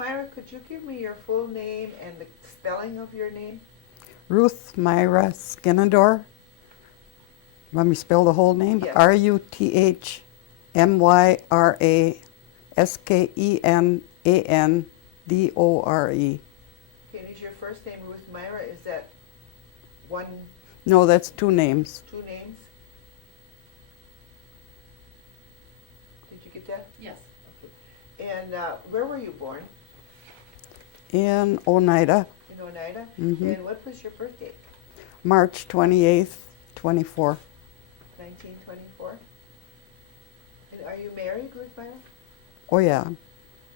Myra, could you give me your full name and the spelling of your name? Ruth Myra Skenandore. Want me to spell the whole name? Yes. RuthMyraSkenandore. Okay, and is your first name Ruth Myra? Is that one, No, that's two names. two names? Did you get that? Yes. Okay. And where were you born? In Oneida, In Oneida? Mhm. And what was your birthday? March 28th, 24. 1924? And are you married, Ruth Myra? Oh yeah,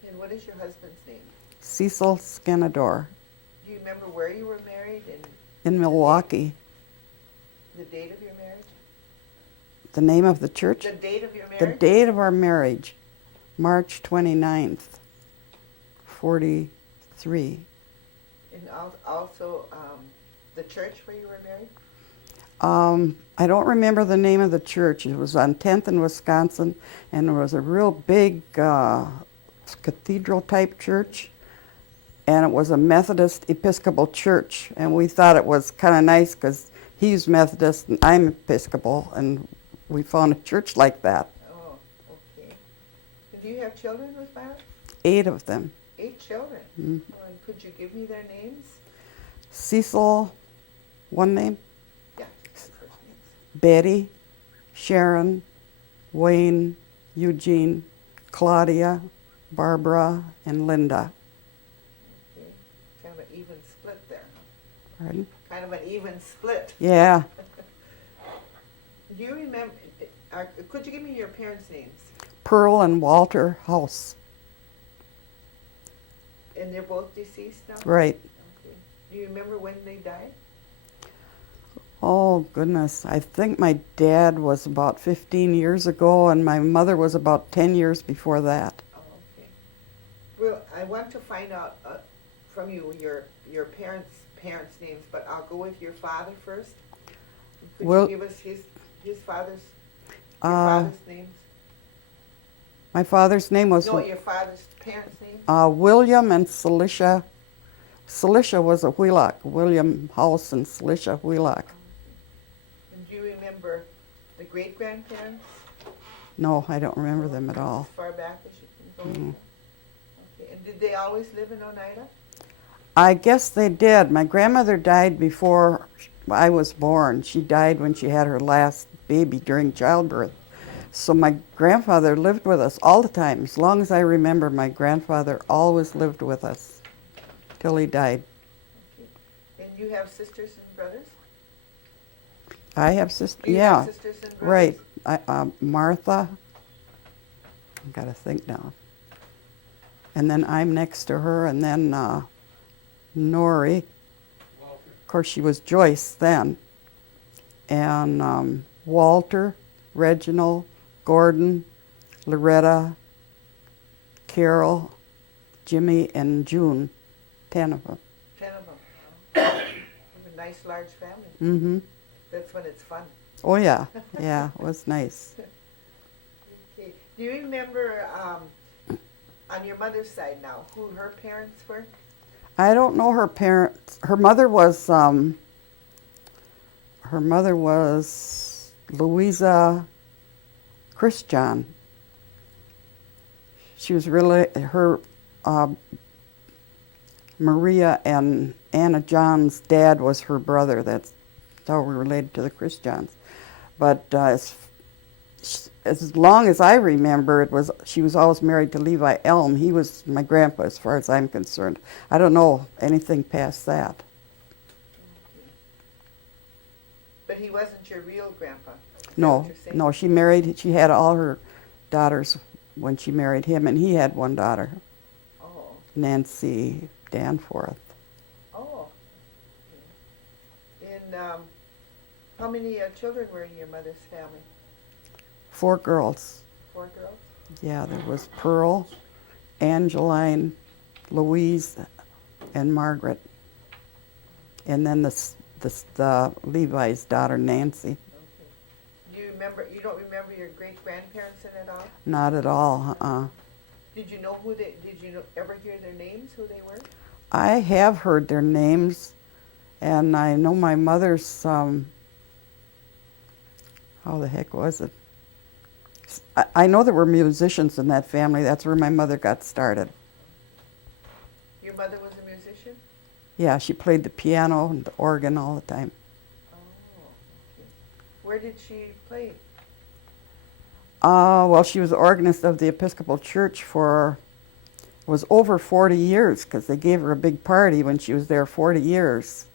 And what is your husband's name? Cecil Skenandore Do you remember where you were married and in Milwaukee. the date of your marriage? The name of the church? The date of your The marriage? date of our marriage, March 29th, 43. And also the church where you were married? I don't remember the name of the church. It was on 10th in Wisconsin, and it was a real big cathedral-type church, and it was a Methodist Episcopal church, and we thought it was kind of nice because he's Methodist and I'm Episcopal, and we found a church like that. Oh, okay. And do you have children with Myra? 8 of them. 8 children. Mm. Oh, and could you give me their names? Cecil, one name, Yeah, first names. Betty, Sharon, Wayne, Eugene, Claudia, Barbara, and Linda. Okay. Kind of an even split there. Pardon? Kind of an even split. Yeah, Do you remember, could you give me your parents' names? Pearl and Walter House. And they're both deceased now? Right. Okay. Do you remember when they died? Oh, goodness. I think my dad was about 15 years ago, and my mother was about 10 years before that. Oh, okay. Well, I want to find out from you your parents' names, but I'll go with your father first. Could Well- you give us his father's Uh, father's names? My father's name was No, your father's parents' names. William and Celicia. Celicia was a Wheelock. William House and Celicia Wheelock. And do you remember the great grandparents? No, I don't remember them at all. As far back as you can go. Mm. Okay. And did they always live in Oneida? I guess they did. My grandmother died before I was born. She died when she had her last baby during childbirth. So my grandfather lived with us all the time. As long as I remember, my grandfather always lived with us till he died. Okay. And you have sisters and brothers? I have sisters. Do you Yeah, have sisters and brothers? right. Martha. I gotta think now. And then I'm next to her, and then Nori. Of course, she was Joyce then. And Walter, Reginald, Gordon, Loretta, Carol, Jimmy, and June. 10 of them. 10 of them. You have a nice large family. Mm-hmm. That's when it's fun. Oh, yeah. Yeah, it was nice. Okay. Do you remember on your mother's side now who her parents were? I don't know her parents. Her mother was Louisa Christian. She was really her Maria and Anna John's dad was her brother. That's how we related to the Christians. But as long as I remember, she was always married to Levi Elm. He was my grandpa, as far as I'm concerned. I don't know anything past that. Okay. But he wasn't your real grandpa? Is that what No, you're saying? no. She had all her daughters when she married him, and he had one daughter, Oh. Nancy Danforth. Oh. Okay. And how many children were in your mother's family? 4 girls. 4 girls? Yeah, there was Pearl, Angeline, Louise, and Margaret. And then the Levi's daughter, Nancy. Okay. You don't remember your great grandparents in it all? Not at all, Did you ever hear their names, who they were? I have heard their names, and I know my mother's, how the heck was it? I know there were musicians in that family. That's where my mother got started. Your mother was a musician? Yeah, she played the piano and the organ all the time. Oh, okay. Where did she play? Well, she was the organist of the Episcopal Church for, was over 40 years, because they gave her a big party when she was there 40 years.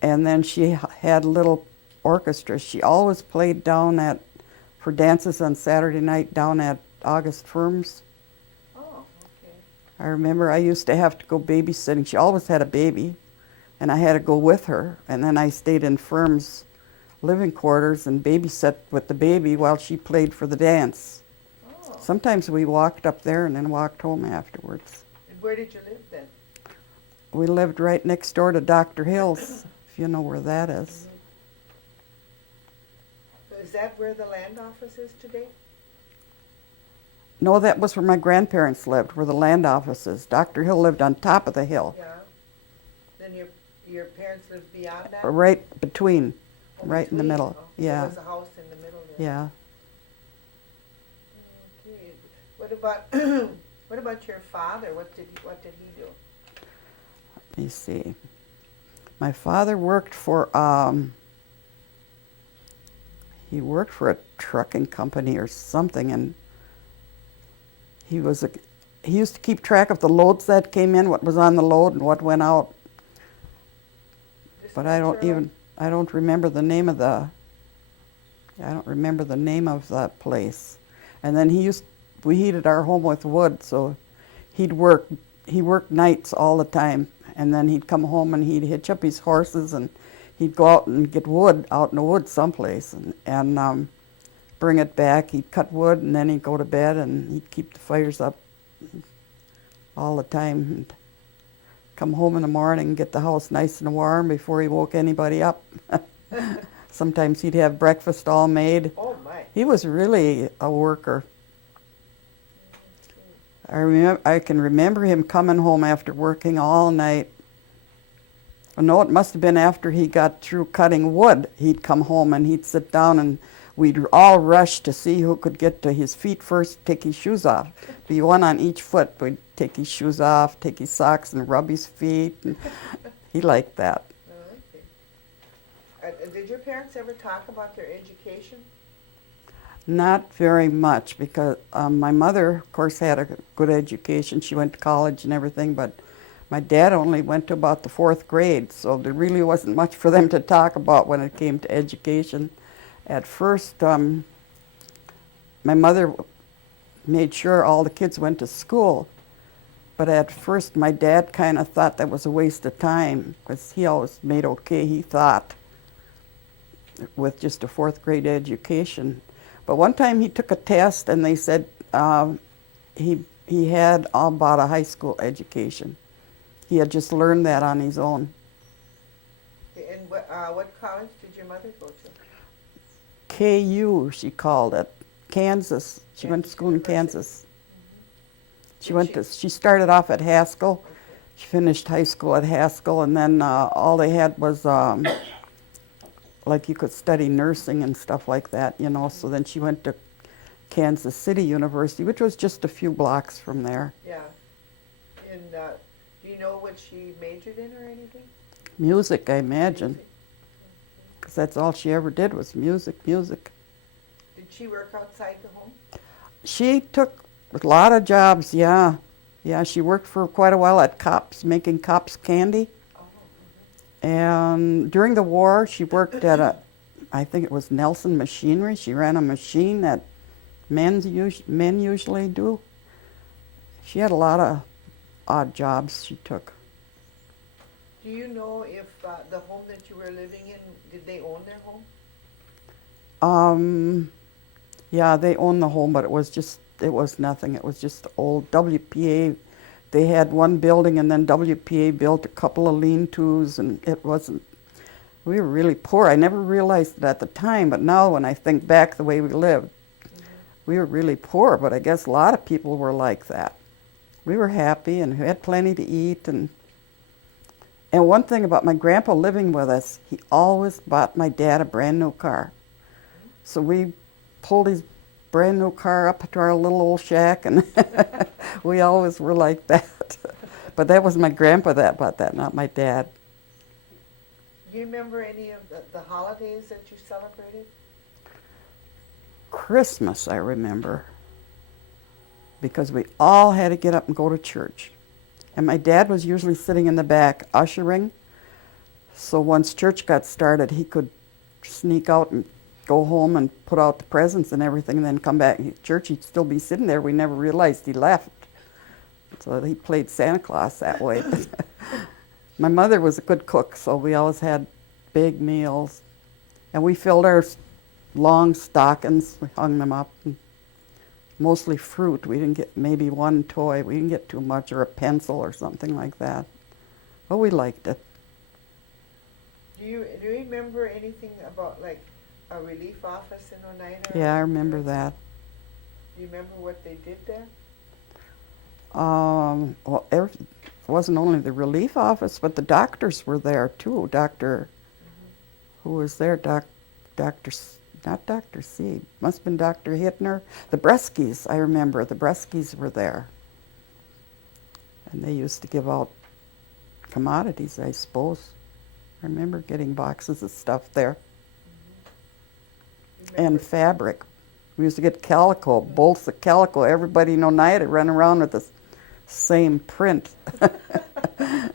And then she had a little orchestra. She always played down at, for dances on Saturday night down at August Firm's. Oh, okay. I remember I used to have to go babysitting. She always had a baby, and I had to go with her. And then I stayed in Firm's living quarters and babysat with the baby while she played for the dance. Oh. Sometimes we walked up there and then walked home afterwards. And where did you live then? We lived right next door to Dr. Hill's, if you know where that is. So is that where the land office is today? No, that was where my grandparents lived, where the land office is. Dr. Hill lived on top of the hill, Yeah. Then your parents lived beyond that? right between, Oh, right in the between? middle. Oh, Yeah, there was a house in the middle there. yeah. Okay. What about what about your father? What did he do? Let me see. My father worked for, he worked for a trucking company or something, and he used to keep track of the loads that came in, what was on the load and what went out. Just But picture I don't remember the name of the, I don't remember the name of that place. And then we heated our home with wood, so he worked nights all the time. And then he'd come home and he'd hitch up his horses and he'd go out and get wood out in the woods someplace and bring it back. He'd cut wood and then he'd go to bed and he'd keep the fires up all the time. And come home in the morning and get the house nice and warm before he woke anybody up. Sometimes he'd have breakfast all made. Oh my. He was really a worker. I can remember him coming home after working all night. No, it must have been after he got through cutting wood. He'd come home and he'd sit down and we'd all rush to see who could get to his feet first, take his shoes off. Be one on each foot. We'd take his shoes off, take his socks and rub his feet. And he liked that. Oh, okay. Did your parents ever talk about their education? Not very much, because my mother, of course, had a good education. She went to college and everything, but my dad only went to about the 4th grade, so there really wasn't much for them to talk about when it came to education. At first, my mother made sure all the kids went to school, but at first my dad kind of thought that was a waste of time, because he always made okay, he thought, with just a 4th grade education. But one time he took a test and they said he had about a high school education. He had just learned that on his own. And what college did your mother go to? KU, she called it. Kansas. She went to school in Kansas. She started off at Haskell. Okay. She finished high school at Haskell, and then all they had was like you could study nursing and stuff like that, you know. So then she went to Kansas City University, which was just a few blocks from there. Yeah. And do you know what she majored in or anything? Music, I imagine, Music. because that's all she ever did was music. Did she work outside the home? She took a lot of jobs, yeah. Yeah, she worked for quite a while at Kopp's, making Kopp's candy. Oh, And during the war, she worked at I think it was Nelson Machinery. She ran a machine that men usually do. She had a lot of odd jobs she took. Do you know if the home that you were living in, did they own their home? Yeah, they owned the home, but it was nothing. It was just old WPA. They had one building, and then WPA built a couple of lean-tos, and we were really poor. I never realized it at the time, but now when I think back the way we lived, we were really poor, but I guess a lot of people were like that. We were happy and we had plenty to eat. And one thing about my grandpa living with us, he always bought my dad a brand new car. So we pulled his brand new car up to our little old shack, and we always were like that. But that was my grandpa that bought that, not my dad. Do you remember any of the holidays that you celebrated? Christmas, I remember, because we all had to get up and go to church. And my dad was usually sitting in the back ushering. So once church got started, he could sneak out and go home and put out the presents and everything, and then come back to church. He'd still be sitting there. We never realized he left. So he played Santa Claus that way. My mother was a good cook, so we always had big meals. And we filled our long stockings. We hung them up. And mostly fruit. We didn't get maybe one toy. We didn't get too much, or a pencil or something like that. But we liked it. Do you remember anything about like a relief office in Oneida? Yeah, I remember that. Do you remember what they did there? Well, it wasn't only the relief office, but the doctors were there too. Who was there? Not Dr. C. Must have been Dr. Hittner. The Breskies, I remember. The Breskies were there. And they used to give out commodities, I suppose. I remember getting boxes of stuff there. And fabric. We used to get calico, bolts of calico. Everybody in Oneida run around with the same print. Do you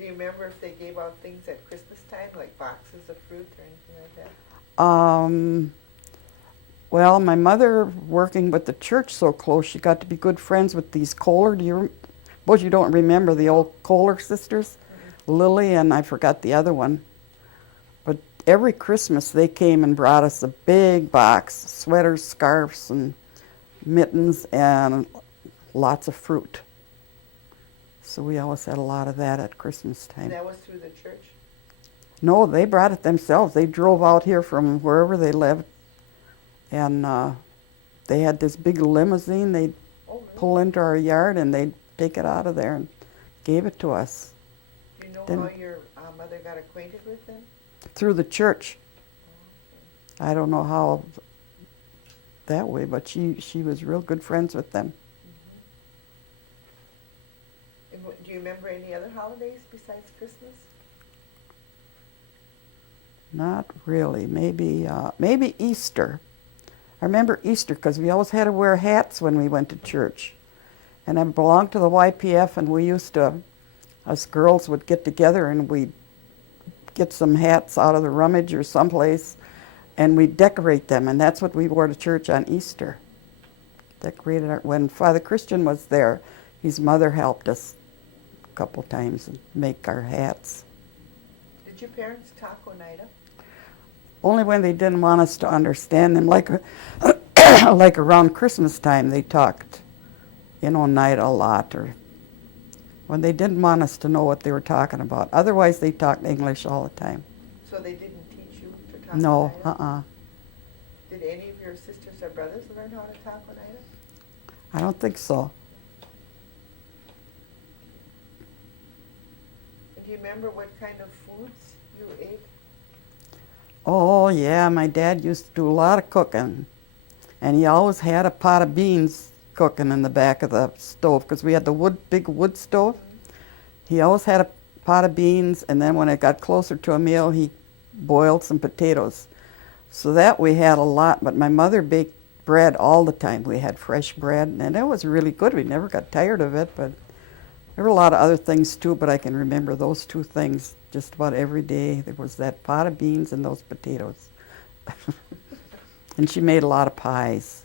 remember if they gave out things at Christmas time, like boxes of fruit or anything like that? Well, my mother, working with the church so close, she got to be good friends with these Kohler. Suppose you don't remember the old Kohler sisters? Lily and I forgot the other one. But every Christmas they came and brought us a big box, sweaters, scarves, and mittens, and lots of fruit. So we always had a lot of that at Christmas time. And that was through the church? No, they brought it themselves. They drove out here from wherever they lived, and they had this big limousine. They'd pull into our yard, and they'd take it out of there and gave it to us. Do you know how your mother got acquainted with them? Through the church. I don't know how that way, but she was real good friends with them. And do you remember any other holidays besides Christmas? Not really. Maybe Easter. I remember Easter because we always had to wear hats when we went to church. And I belonged to the YPF, and we used to, us girls would get together and we'd get some hats out of the rummage or someplace, and we'd decorate them, and that's what we wore to church on Easter. Decorated when Father Christian was there, his mother helped us a couple times make our hats. Did your parents talk Oneida? Only when they didn't want us to understand them, like like around Christmas time they talked in Oneida a lot, or when they didn't want us to know what they were talking about. Otherwise they talked English all the time. So they didn't teach you to talk No, Oneida? Did any of your sisters or brothers learn how to talk Oneida? I don't think so. Do you remember what kind of foods you ate? Oh yeah, my dad used to do a lot of cooking, and he always had a pot of beans cooking in the back of the stove because we had the big wood stove. He always had a pot of beans, and then when it got closer to a meal, he boiled some potatoes. So that we had a lot, but my mother baked bread all the time. We had fresh bread, and it was really good. We never got tired of it, but there were a lot of other things too, but I can remember those two things just about every day. There was that pot of beans and those potatoes. And she made a lot of pies.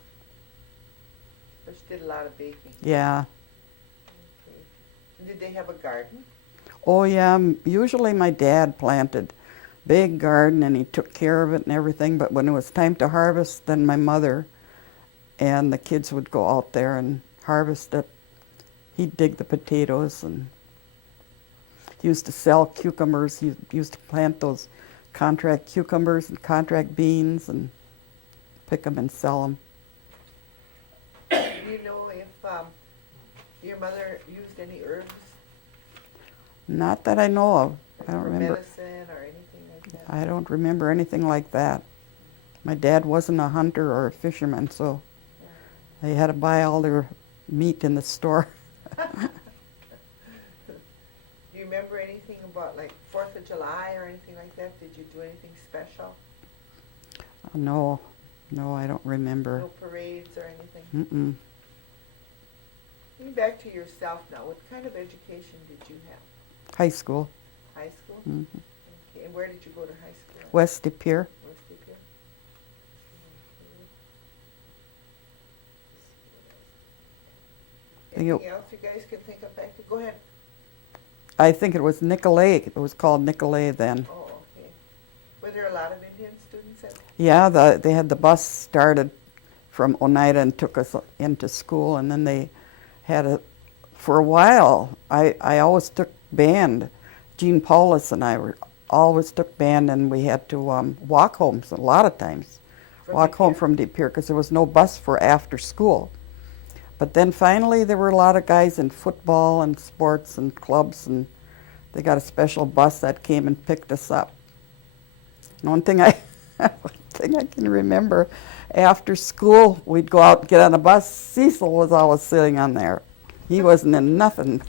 So she did a lot of baking. Yeah. Okay. And did they have a garden? Oh yeah, usually my dad planted big garden and he took care of it and everything, but when it was time to harvest, then my mother and the kids would go out there and harvest it. He'd dig the potatoes, and he used to sell cucumbers. He used to plant those contract cucumbers and contract beans and pick them and sell them. Do you know if Your mother used any herbs Not that I know of. I don't for remember. medicine or anything like that? I don't remember anything like that. My dad wasn't a hunter or a fisherman, so they had to buy all their meat in the store. Do you remember anything about like 4th of July or anything like that? Did you do anything special? No, I don't remember. No parades or anything? Mm-mm. Getting back to yourself now, what kind of education did you have? High school. High school? Hmm. Okay. And where did you go to high school? West De Pere. West Deep here? Think it- Anything else you guys can think of back to? Go ahead. I think it was Nicolay. It was called Nicolay then. Oh, okay. Were there a lot of Indian students at? Yeah, they had the bus started from Oneida and took us into school, and then they had for a while, I always took band. Gene Paulus and I always took band, and we had to walk home a lot of times. Walk home from De Pere because there was no bus for after school. But then finally there were a lot of guys in football and sports and clubs, and they got a special bus that came and picked us up. And one thing I can remember, after school we'd go out and get on a bus. Cecil was always sitting on there. He wasn't in nothing.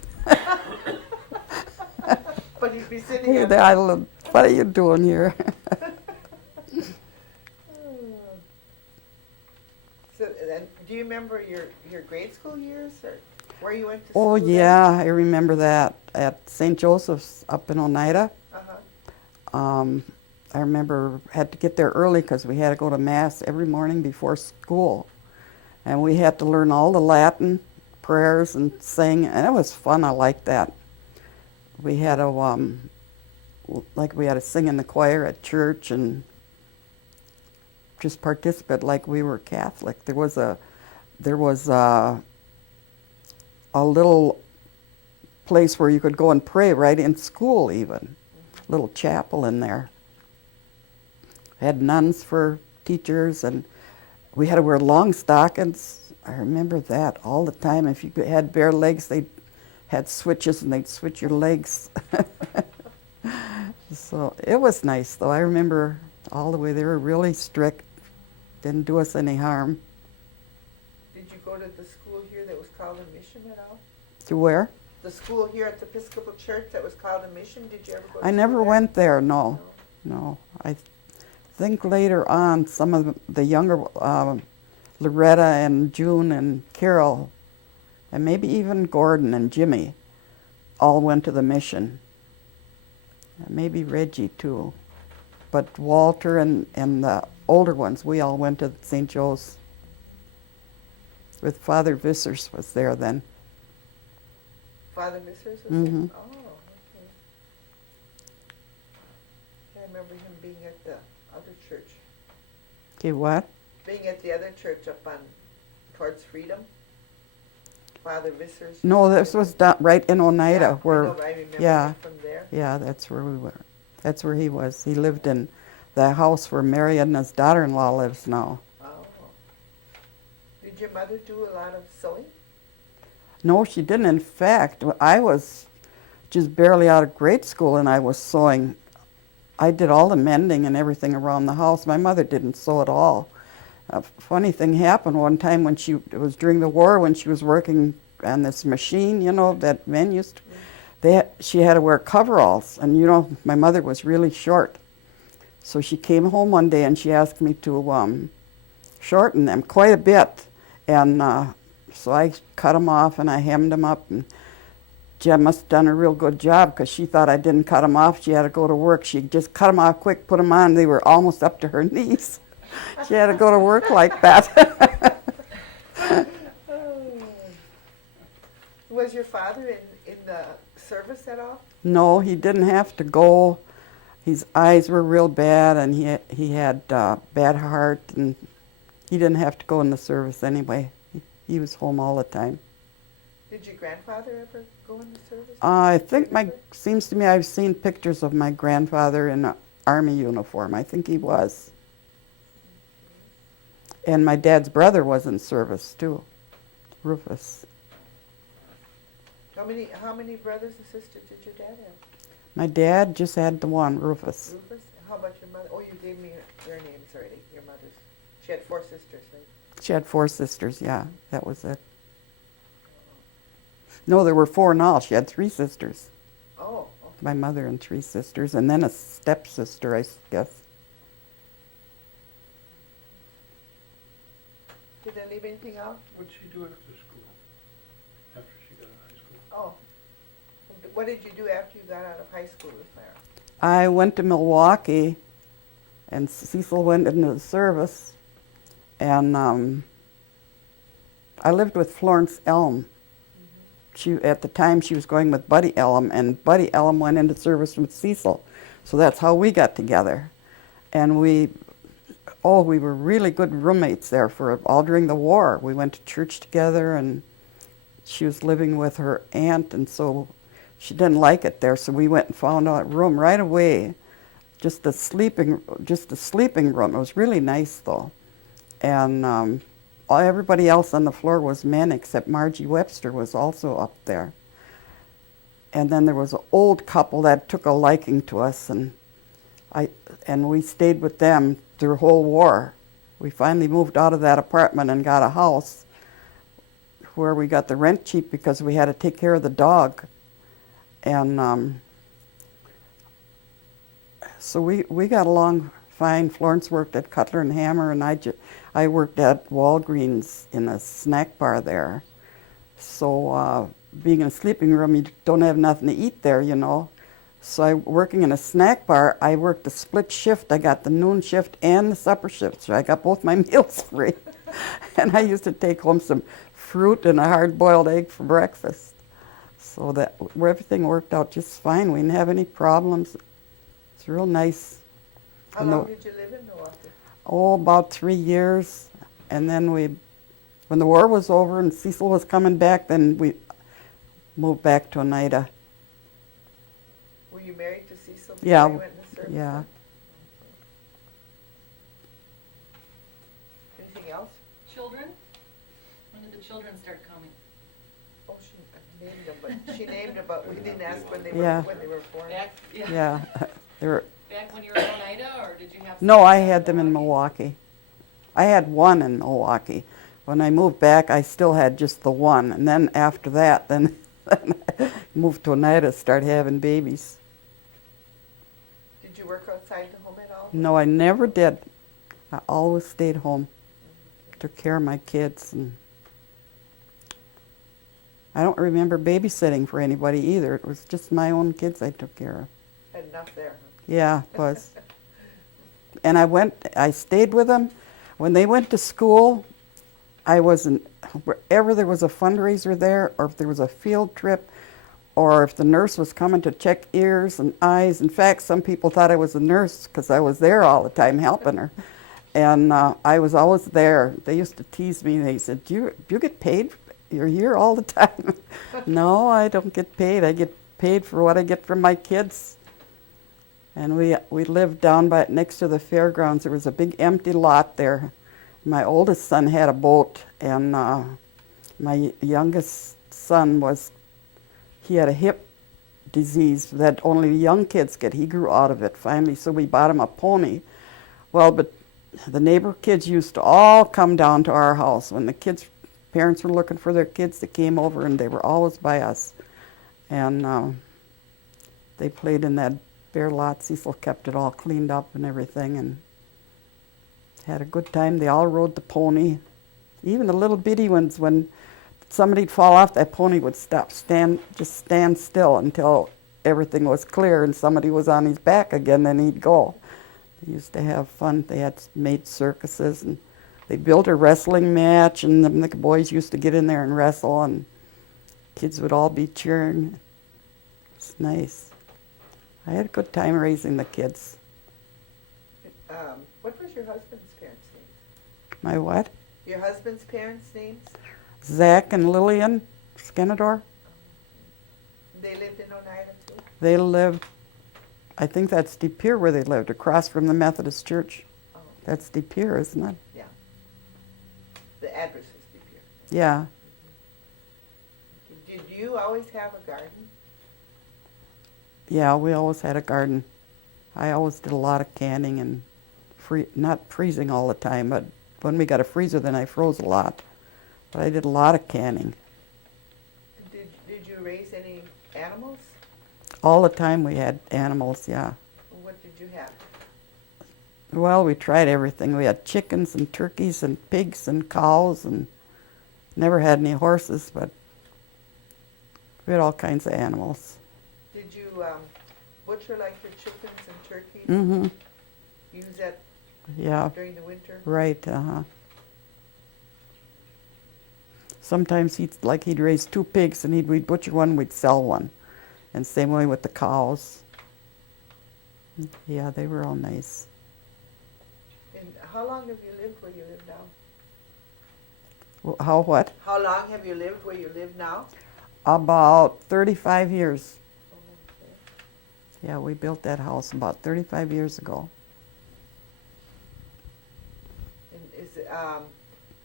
But you'd be sitting Hey, there. what are you doing here? So, then, do you remember your grade school years, or where you went to Oh school? yeah, I remember that at St. Joseph's up in Oneida. Uh-huh. I remember had to get there early because we had to go to mass every morning before school, and we had to learn all the Latin prayers and sing, and it was fun. I liked that. We had to we had to sing in the choir at church and just participate like we were Catholic. There was a little place where you could go and pray right in school, even little chapel in there. Had nuns for teachers, and we had to wear long stockings. I remember that all the time. If you had bare legs, they had switches, and they'd switch your legs. So it was nice, though. I remember all the way. They were really strict. Didn't do us any harm. Did you go to the school here that was called a mission at all? To where? The school here at the Episcopal Church that was called a mission? Did you ever go to I school never there? went there, no. No. I think later on, some of the younger, Loretta and June and Carol, and maybe even Gordon and Jimmy, all went to the mission. And maybe Reggie, too. But Walter and the older ones, we all went to St. Joe's. With Father Vissers was there then. Father Myers was Mhm. there? Oh, okay. I remember him being at the other church. Okay, what? Being at the other church up on, towards Freedom. Father Vissers. No, this was down, right in Oneida, Yeah, where, I know, but I remember yeah. him from there. yeah, that's where we were. That's where he was. He lived in the house where Mary and his daughter-in-law lives now. Oh. Did your mother do a lot of sewing? No, she didn't. In fact, I was just barely out of grade school and I was sewing. I did all the mending and everything around the house. My mother didn't sew at all. A funny thing happened one time when it was during the war, when she was working on this machine, that men used to, she had to wear coveralls, and my mother was really short. So she came home one day and she asked me to shorten them quite a bit. And so I cut them off and I hemmed them up. And Jem must have done a real good job because she thought I didn't cut them off. She had to go to work. She just cut them off quick, put them on. They were almost up to her knees. She had to go to work like that. Was your father in the service at all? No, he didn't have to go. His eyes were real bad, and he had bad heart, and he didn't have to go in the service anyway. He was home all the time. Did your grandfather ever go in the service? I think seems to me I've seen pictures of my grandfather in an army uniform. I think he was. And my dad's brother was in service too, Rufus. How many brothers and sisters did your dad have? My dad just had the one, Rufus. Rufus? How about your mother? Oh, you gave me their names already, your mother's. She had 4 sisters, right? She had 4 sisters, yeah, that was it. No, there were 4 in all. She had 3 sisters. Oh, okay. My mother and 3 sisters, and then a stepsister, I guess. Did they leave anything out? What'd she do after school? After she got out of high school? Oh. What did you do after you got out of high school with Myra? I went to Milwaukee, and Cecil went into the service, and I lived with Florence Elm. At the time, she was going with Buddy Elm, and Buddy Elm went into service with Cecil. So that's how we got together. And we were really good roommates there for all during the war. We went to church together, and she was living with her aunt, and so she didn't like it there. So we went and found a room right away, just a sleeping room. It was really nice though, and everybody else on the floor was men except Margie Webster was also up there. And then there was an old couple that took a liking to us, and we stayed with them through the whole war. We finally moved out of that apartment and got a house where we got the rent cheap because we had to take care of the dog. And so we got along fine. Florence worked at Cutler and Hammer, and I worked at Walgreens in a snack bar there. So being in a sleeping room, you don't have nothing to eat there, you know. So working in a snack bar, I worked a split shift. I got the noon shift and the supper shift, so I got both my meals free. And I used to take home some fruit and a hard-boiled egg for breakfast. So that everything worked out just fine. We didn't have any problems. It's real nice. How long did you live in Milwaukee? Oh, about 3 years. And then when the war was over and Cecil was coming back, then we moved back to Oneida. Were you married to Cecil before Yeah, you went into service? yeah. Anything else? Children? When did the children start coming? Oh, she named them, but she named them, but we didn't ask when they Yeah. were born. Back, Yeah. They were, back when you were in Oneida, or did you have? no, some I in had them in Milwaukee. I had one in Milwaukee. When I moved back, I still had just the one. And then after that, then I moved to Oneida, started having babies. Did you work outside the home at all? No, I never did. I always stayed home. Took care of my kids. And I don't remember babysitting for anybody either. It was just my own kids I took care of. Had enough there, Yeah, it was. And I stayed with them. When they went to school, I wasn't, wherever there was a fundraiser there, or if there was a field trip, or if the nurse was coming to check ears and eyes. In fact, some people thought I was a nurse because I was there all the time helping her. And I was always there. They used to tease me. They said, do you get paid? You're here all the time. No, I don't get paid. I get paid for what I get from my kids. And we lived down by next to the fairgrounds. There was a big empty lot there. My oldest son had a boat, and my youngest son he had a hip disease that only young kids get. He grew out of it finally, so we bought him a pony. Well, but the neighbor kids used to all come down to our house. When the parents were looking for their kids, they came over, and they were always by us. And they played in that bare lot. Cecil kept it all cleaned up and everything, and had a good time. They all rode the pony. Even the little bitty ones, when somebody'd fall off, that pony would just stand still until everything was clear and somebody was on his back again, then he'd go. They used to have fun. They had made circuses, and they built a wrestling match, and the boys used to get in there and wrestle, and kids would all be cheering. It's nice. I had a good time raising the kids. What was your husband's parents' names? My what? Your husband's parents' names? Zach and Lillian Skenandore. They lived in Oneida too? They lived, I think that's De Pere where they lived, across from the Methodist Church. Oh, That's De Pere, isn't it? yeah. The address is De Pere. Yeah. Did you always have a garden? Yeah, we always had a garden. I always did a lot of canning and not freezing all the time, but when we got a freezer, then I froze a lot. But I did a lot of canning. Did you raise any animals? All the time we had animals, yeah. What did you have? Well, we tried everything. We had chickens and turkeys and pigs and cows and never had any horses, but we had all kinds of animals. Did you butcher like your chickens and turkeys? Mm-hmm. Use that Yeah, during the winter? right, uh-huh. Sometimes he'd raise 2 pigs and we'd butcher one, we'd sell one. And same way with the cows. Yeah, they were all nice. And how long have you lived where you live now? How what? How long have you lived where you live now? About 35 years. Oh, okay. Yeah, we built that house about 35 years ago. And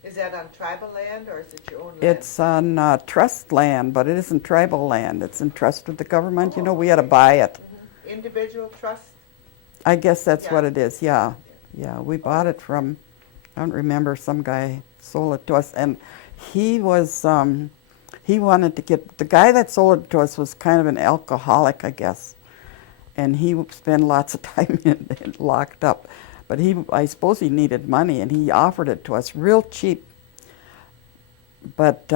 is that on tribal land or is it your own land? It's on trust land, but it isn't tribal land. It's in trust with the government. You know, Oh, we had to okay. buy it. Mhm. Individual trust? I guess that's Yeah. what it is, yeah. Yeah, we bought it from, I don't remember, some guy sold it to us. And he wanted to get, the guy that sold it to us was kind of an alcoholic, I guess. And he would spend lots of time in it, locked up. But I suppose he needed money, and he offered it to us real cheap. But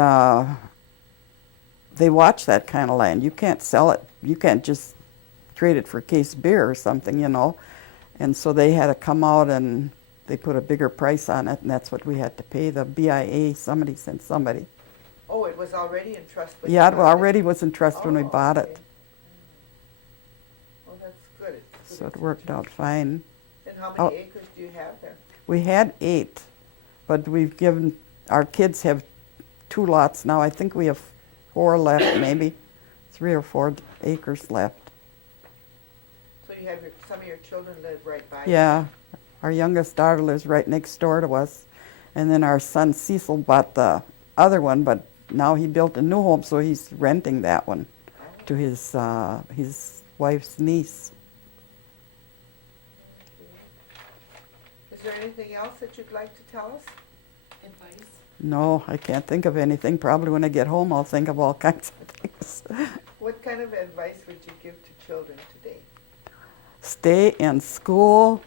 they watch that kind of land. You can't sell it. You can't just trade it for a case of beer or something, you know. And so they had to come out and they put a bigger price on it, and that's what we had to pay. The BIA, somebody sent somebody. Oh, it was already in trust with Yeah, the it government. already was in trust when we bought okay. it. Well, that's good. It's good So it's it in worked out trust. fine. And how Oh. many acres do you have there? We had 8, but we've given, our kids have 2 lots now. I think we have 4 left, maybe 3 or 4 acres left. So you have some of your children live right by you? Yeah, our youngest daughter lives right next door to us. And then our son Cecil bought the other one, but now he built a new home, so he's renting that one Oh, to his wife's niece. okay. Is there anything else that you'd like to tell us? Advice? No, I can't think of anything. Probably when I get home, I'll think of all kinds of things. What kind of advice would you give to children today? Stay in school.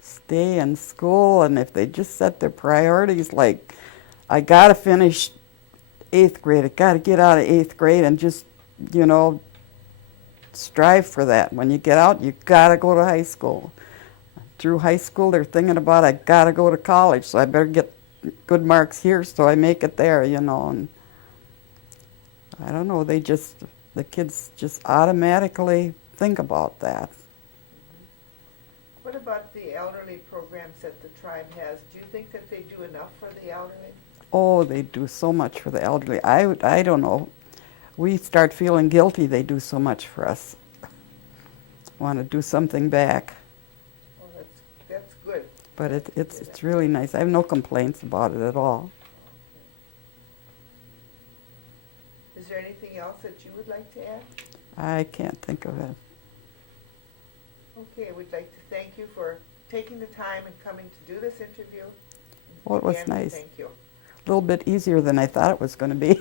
Stay in school, and if they just set their priorities, like, I gotta finish 8th grade, I gotta get out of 8th grade, and just, you know, strive for that. When you get out, you gotta go to high school. Through high school, they're thinking about, I gotta go to college, so I better get good marks here so I make it there, you know. And I don't know, the kids just automatically think about that. What about the elderly programs that the tribe has? Do you think that they do enough for the elderly? Oh, they do so much for the elderly. I don't know. We start feeling guilty they do so much for us. Want to do something back. Oh, that's good. But it's really nice. I have no complaints about it at all. Is there anything else that you would like to add? I can't think of it. Okay, we'd like to thank you for taking the time and coming to do this interview. Oh, it was Again, nice. Thank you. A little bit easier than I thought it was going to be.